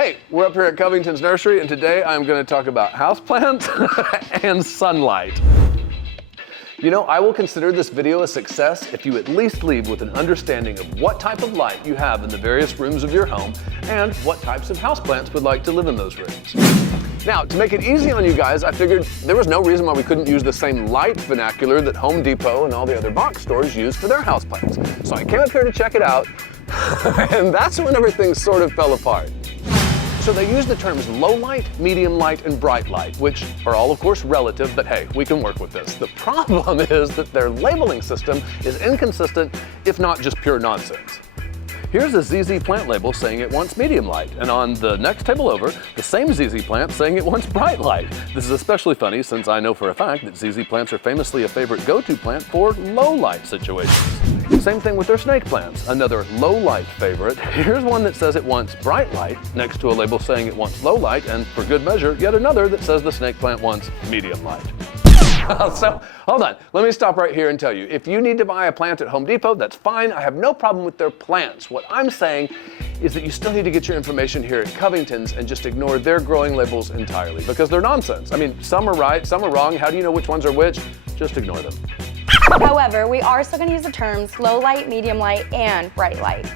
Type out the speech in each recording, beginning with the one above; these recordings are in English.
Hey, we're up here at Covington's Nursery, and today I'm going to talk about houseplants and sunlight. You know, I will consider this video a success if you at least leave with an understanding of what type of light you have in the various rooms of your home and what types of houseplants would like to live in those rooms. Now, to make it easy on you guys, I figured there was no reason why we couldn't use the same light vernacular that Home Depot and all the other box stores use for their houseplants. So I came up here to check it out, and that's when everything sort of fell apart. So they use the terms low light, medium light, and bright light, which are all of course relative, but hey, we can work with this. The problem is that their labeling system is inconsistent, if not just pure nonsense. Here's a ZZ plant label saying it wants medium light, and on the next table over, the same ZZ plant saying it wants bright light. This is especially funny since I know for a fact that ZZ plants are famously a favorite go-to plant for low light situations. Same thing with their snake plants, another low light favorite. Here's one that says it wants bright light, next to a label saying it wants low light, and for good measure, yet another that says the snake plant wants medium light. So, hold on, let me stop right here and tell you, if you need to buy a plant at Home Depot, that's fine. I have no problem with their plants. What I'm saying is that you still need to get your information here at Covington's and just ignore their growing labels entirely, because they're nonsense. I mean, some are right, some are wrong. How do you know which ones are which? Just ignore them. However, we are still going to use the terms low light, medium light, and bright light.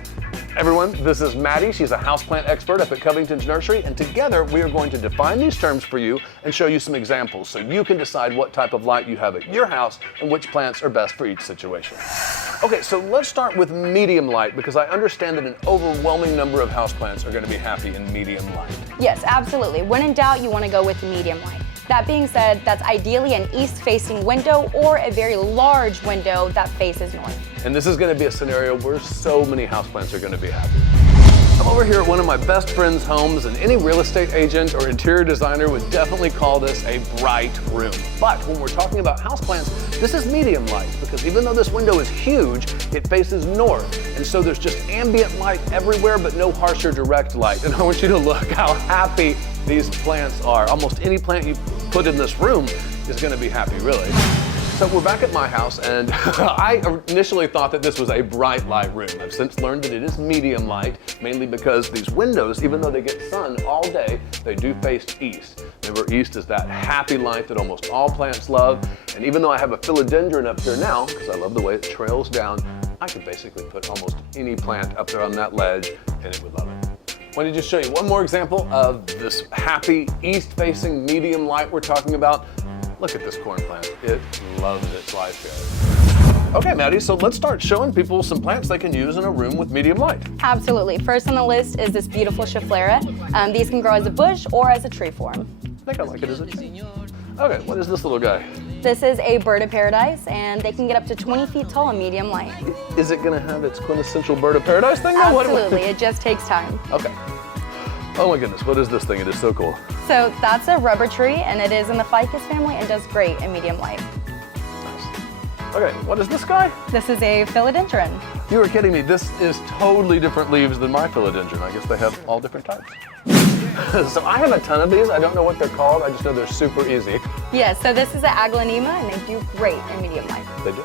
Everyone, this is Maddie. She's a houseplant expert up at Covington's Nursery, and together we are going to define these terms for you and show you some examples so you can decide what type of light you have at your house and which plants are best for each situation. Okay, so let's start with medium light, because I understand that an overwhelming number of houseplants are going to be happy in medium light. Yes, absolutely. When in doubt, you want to go with the medium light. That being said, that's ideally an east-facing window or a very large window that faces north. And this is going to be a scenario where so many houseplants are going to be happy. I'm over here at one of my best friend's homes, and any real estate agent or interior designer would definitely call this a bright room. But when we're talking about houseplants, this is medium light, because even though this window is huge, it faces north. And so there's just ambient light everywhere, but no harsh or direct light. And I want you to look how happy these plants are. Almost any plant you put in this room is going to be happy, really. So we're back at my house, and I initially thought that this was a bright light room. I've since learned that it is medium light, mainly because these windows, even though they get sun all day, they do face east. Remember, east is that happy light that almost all plants love. And even though I have a philodendron up here now, because I love the way it trails down, I could basically put almost any plant up there on that ledge, and it would love it. I wanted to just show you one more example of this happy east-facing medium light we're talking about. Look at this corn plant. It loves its life here. Okay, Maddie, so let's start showing people some plants they can use in a room with medium light. Absolutely. First on the list is this beautiful Schefflera. These can grow as a bush or as a tree form. I think I like it as a tree. Okay, what is this little guy? This is a bird of paradise, and they can get up to 20 feet tall in medium light. Is it going to have its quintessential bird of paradise thing? Absolutely. It just takes time. Okay. Oh my goodness, what is this thing? It is so cool. So that's a rubber tree, and it is in the ficus family and does great in medium light. Nice. Okay, what is this guy? This is a philodendron. You were kidding me. This is totally different leaves than my philodendron. I guess they have all different types. So I have a ton of these. I don't know what they're called. I just know they're super easy. Yes, so this is an aglaonema, and they do great in medium light. They do?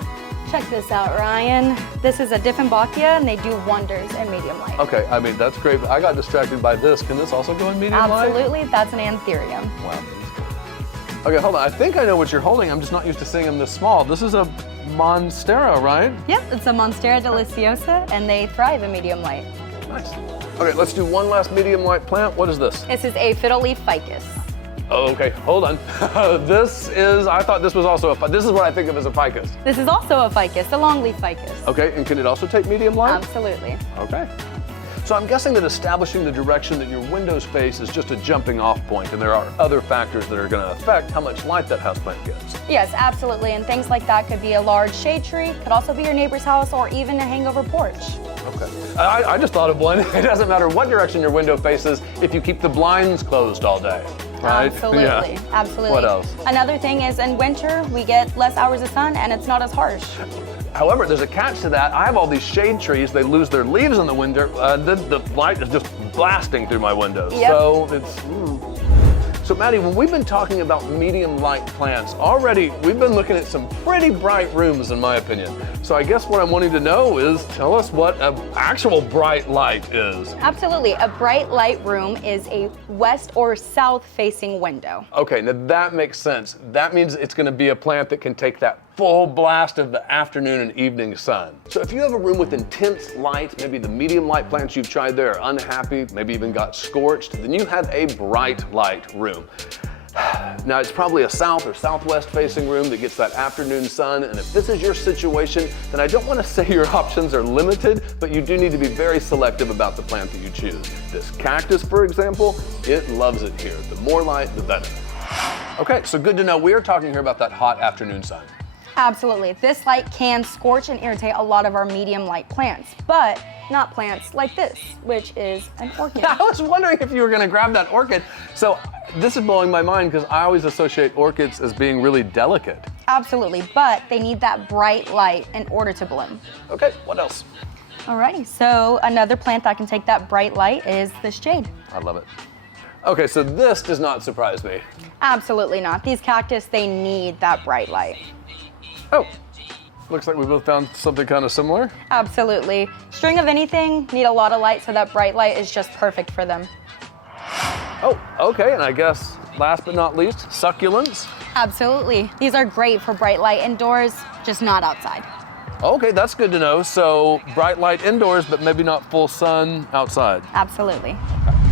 Check this out, Ryan. This is a Dieffenbachia, and they do wonders in medium light. Okay, I mean, that's great, but I got distracted by this. Can this also go in medium light? Absolutely, that's an anthurium. Wow, that is cool. Okay, hold on. I think I know what you're holding. I'm just not used to seeing them this small. This is a Monstera, right? Yep, it's a Monstera deliciosa, and they thrive in medium light. Nice. Okay, let's do one last medium light plant. What is this? This is a fiddle leaf ficus. Oh, okay, hold on. I thought this was also this is what I think of as a ficus. This is also a ficus, a longleaf ficus. Okay, and can it also take medium light? Absolutely. Okay. So I'm guessing that establishing the direction that your windows face is just a jumping off point, and there are other factors that are going to affect how much light that houseplant gets. Yes, absolutely, and things like that could be a large shade tree, could also be your neighbor's house, or even a hangover porch. Okay. I just thought of one. It doesn't matter what direction your window faces if you keep the blinds closed all day. Right? Absolutely, yeah. Absolutely. What else? Another thing is in winter, we get less hours of sun and it's not as harsh. However, there's a catch to that. I have all these shade trees. They lose their leaves in the winter. The light is just blasting through my windows. Yep. So it's... So Madi, when we've been talking about medium light plants, already we've been looking at some pretty bright rooms in my opinion. So I guess what I'm wanting to know is, tell us what an actual bright light is. Absolutely. A bright light room is a west or south facing window. Okay, now that makes sense. That means it's going to be a plant that can take that full blast of the afternoon and evening sun. So if you have a room with intense light, maybe the medium light plants you've tried there are unhappy, maybe even got scorched, then you have a bright light room. Now it's probably a south or southwest facing room that gets that afternoon sun, and if this is your situation, then I don't want to say your options are limited, but you do need to be very selective about the plant that you choose. This cactus, for example, it loves it here. The more light, the better. Okay, so good to know. We are talking here about that hot afternoon sun. Absolutely. This light can scorch and irritate a lot of our medium light plants, but not plants like this, which is an orchid. I was wondering if you were going to grab that orchid. So this is blowing my mind because I always associate orchids as being really delicate. Absolutely, but they need that bright light in order to bloom. Okay, what else? Alrighty, so another plant that can take that bright light is this jade. I love it. Okay, so this does not surprise me. Absolutely not. These cactus, they need that bright light. Oh, looks like we both found something kind of similar. Absolutely. String of anything need a lot of light, so that bright light is just perfect for them. Oh, okay, and I guess last but not least, succulents. Absolutely. These are great for bright light indoors, just not outside. Okay, that's good to know. So bright light indoors, but maybe not full sun outside. Absolutely.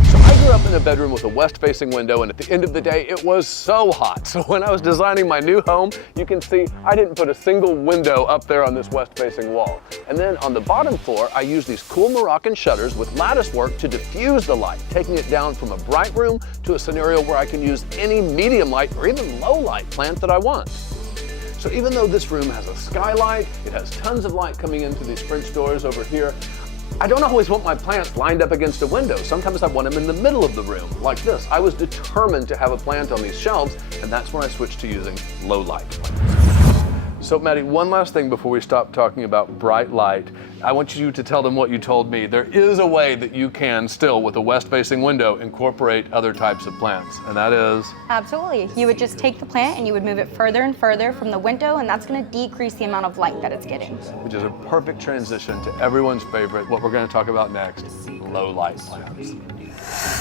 So I grew up in a bedroom with a west-facing window, and at the end of the day, it was so hot. So when I was designing my new home, you can see I didn't put a single window up there on this west-facing wall. And then on the bottom floor, I used these cool Moroccan shutters with lattice work to diffuse the light, taking it down from a bright room to a scenario where I can use any medium light or even low light plant that I want. So even though this room has a skylight, it has tons of light coming in through these French doors over here, I don't always want my plants lined up against a window. Sometimes I want them in the middle of the room, like this. I was determined to have a plant on these shelves, and that's when I switched to using low light plants. So Madi, one last thing before we stop talking about bright light. I want you to tell them what you told me. There is a way that you can still, with a west-facing window, incorporate other types of plants, and that is? Absolutely. You would just take the plant and you would move it further and further from the window, and that's going to decrease the amount of light that it's getting. Which is a perfect transition to everyone's favorite, what we're going to talk about next, low light plants.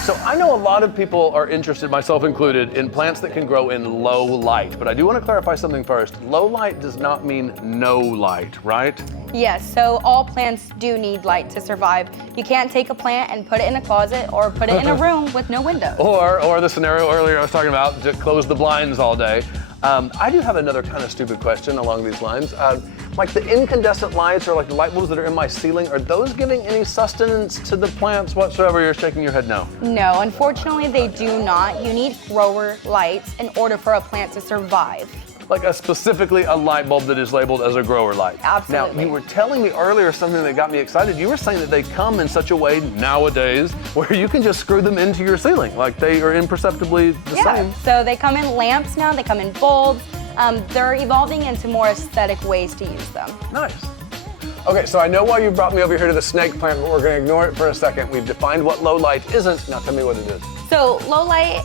So I know a lot of people are interested, myself included, in plants that can grow in low light, but I do want to clarify something first. Low light does not mean no light, right? Yes, so all plants do need light to survive. You can't take a plant and put it in a closet or put it in a room with no windows. Or the scenario earlier I was talking about, to close the blinds all day. I do have another kind of stupid question along these lines. Like the incandescent lights or like the light bulbs that are in my ceiling, are those giving any sustenance to the plants whatsoever? You're shaking your head no. No, unfortunately they do not. You need grower lights in order for a plant to survive. Like specifically a light bulb that is labeled as a grower light. Absolutely. Now, you were telling me earlier something that got me excited. You were saying that they come in such a way nowadays where you can just screw them into your ceiling. Like they are imperceptibly the same. So they come in lamps now, they come in bulbs. They're evolving into more aesthetic ways to use them. Nice. Okay, so I know why you brought me over here to the snake plant, but we're gonna ignore it for a second. We've defined what low light isn't. Now tell me what it is. So low light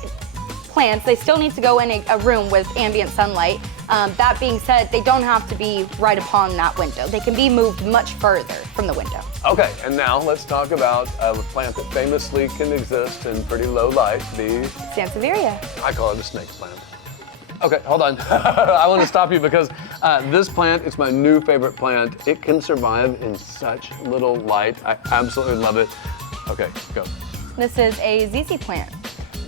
plants, they still need to go in a room with ambient sunlight. That being said, they don't have to be right upon that window. They can be moved much further from the window. Okay, and now let's talk about a plant that famously can exist in pretty low light, the Sansevieria. I call it a snake plant. Okay, hold on. I want to stop you because this plant is my new favorite plant. It can survive in such little light. I absolutely love it. Okay, go. This is a ZZ plant.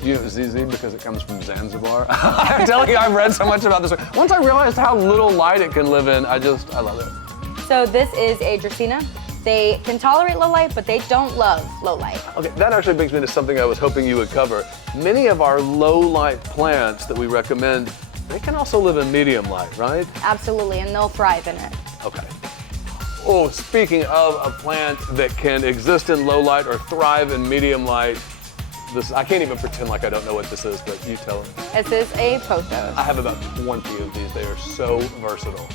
You know ZZ because it comes from Zanzibar? I'm telling you, I've read so much about this. Once I realized how little light it can live in, I love it. So this is a Dracaena. They can tolerate low light, but they don't love low light. Okay, that actually brings me to something I was hoping you would cover. Many of our low light plants that we recommend, they can also live in medium light, right? Absolutely, and they'll thrive in it. Okay. Oh, speaking of a plant that can exist in low light or thrive in medium light, I can't even pretend like I don't know what this is, but you tell me. This is a pothos. I have about 20 of these. They are so versatile.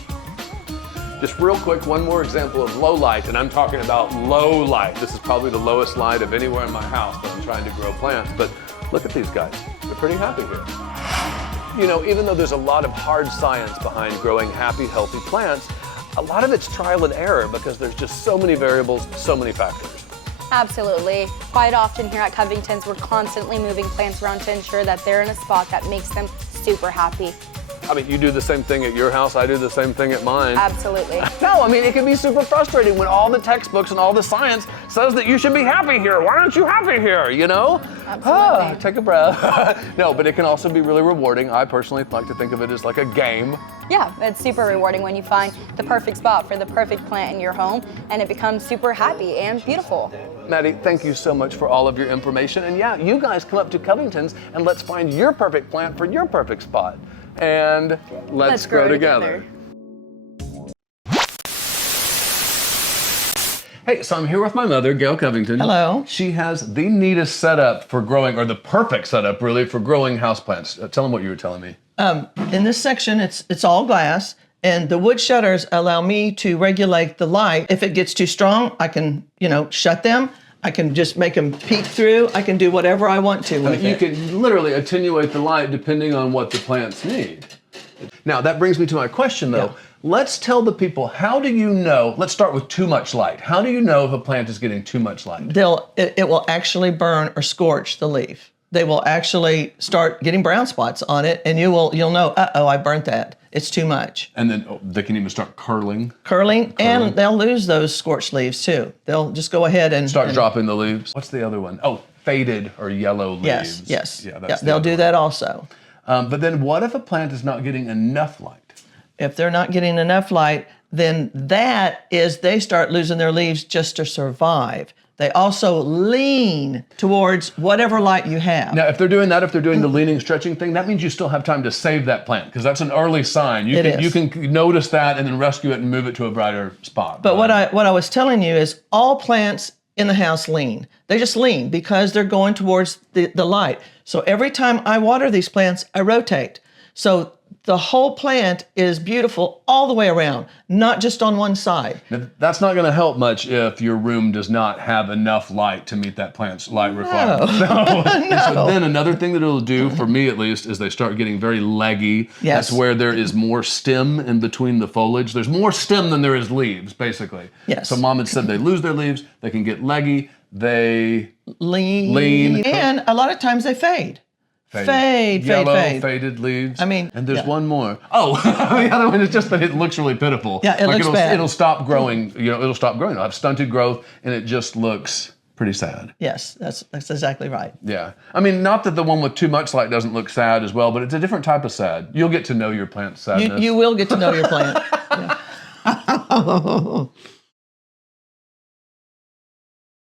Just real quick, one more example of low light, and I'm talking about low light. This is probably the lowest light of anywhere in my house that I'm trying to grow plants, but look at these guys. they're pretty happy here. You know, even though there's a lot of hard science behind growing happy, healthy plants, a lot of it's trial and error because there's just so many variables, so many factors. Absolutely. Quite often here at Covington's, we're constantly moving plants around to ensure that they're in a spot that makes them super happy. I mean, you do the same thing at your house, I do the same thing at mine. Absolutely. No, I mean, it can be super frustrating when all the textbooks and all the science says that you should be happy here. Why aren't you happy here, you know? Absolutely. Take a breath. No, but it can also be really rewarding. I personally like to think of it as like a game. Yeah, it's super rewarding when you find the perfect spot for the perfect plant in your home and it becomes super happy and beautiful. Madi, thank you so much for all of your information. And yeah, you guys come up to Covington's and let's find your perfect plant for your perfect spot. And let's grow together. Hey, so I'm here with my mother, Gail Covington. Hello. She has the neatest setup for growing, or the perfect setup really, for growing houseplants. Tell them what you were telling me. In this section, it's all glass, and the wood shutters allow me to regulate the light. If it gets too strong, I can, shut them. I can just make them peek through. I can do whatever I want to with You it. can literally attenuate the light depending on what the plants need. Now, that brings me to my question, though. Yeah. Let's tell the people, how do you know, let's start with too much light. How do you know if a plant is getting too much light? It will actually burn or scorch the leaf. They will actually start getting brown spots on it, and you'll know, uh-oh, I burnt that. It's too much. And then they can even start curling. Curling, and they'll lose those scorched leaves too. They'll just go ahead and Start dropping the leaves. What's the other one? Oh, faded or yellow leaves. Yes. Yeah, Yeah, they'll do that also. But then what if a plant is not getting enough light? If they're not getting enough light, then that is they start losing their leaves just to survive. They also lean towards whatever light you have. Now, if they're doing that, if they're doing the leaning, stretching thing, that means you still have time to save that plant because that's an early sign. You can notice that and then rescue it and move it to a brighter spot. But what I was telling you is all plants in the house lean. They just lean because they're going towards the light. So every time I water these plants, I rotate. So the whole plant is beautiful all the way around, not just on one side. Now, that's not going to help much if your room does not have enough light to meet that plant's light requirement. No. And so then another thing that it'll do, for me at least, is they start getting very leggy. Yes. That's where there is more stem in between the foliage. There's more stem than there is leaves, basically. Yes. So Mom had said they lose their leaves, they can get leggy, they Lean. And a lot of times they fade. Fade. Yellow, faded leaves. I mean, and there's yeah. one more. Oh, the other one is just that it looks really pitiful. Yeah, it looks bad. It'll stop growing. It'll stop growing. It'll have stunted growth, and it just looks pretty sad. Yes, that's exactly right. Yeah. I mean, not that the one with too much light doesn't look sad as well, but it's a different type of sad. You'll get to know your plant's sadness. You will get to know your plant. Yeah.